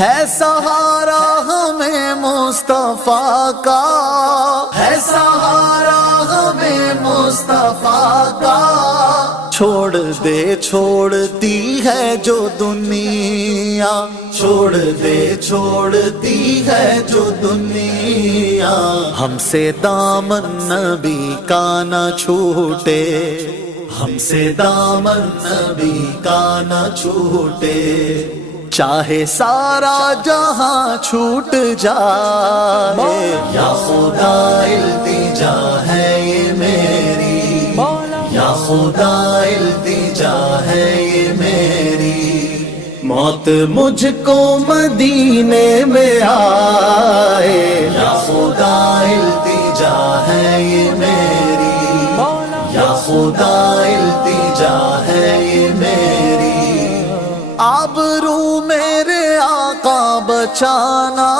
ہے سہارا ہمیں مصطفیٰ کا، ہے سہارا ہمیں مصطفیٰ کا، چھوڑ دے چھوڑتی ہے جو دنیا، چھوڑ دے چھوڑتی ہے جو دنیا، ہم سے دامن نبی کا نہ چھوٹے، ہم سے دامن نبی کا نہ چھوٹے، چاہے سارا جہاں چھوٹ جائے، یا خدا التجا ہے یہ میری، یا خدا التجا ہے یہ میری، موت مجھ کو مدینے میں آئے، یا خدا التجا ہے یہ میری، یا خدا التجا ہے یہ میری، آبرو میرے آقا بچانا،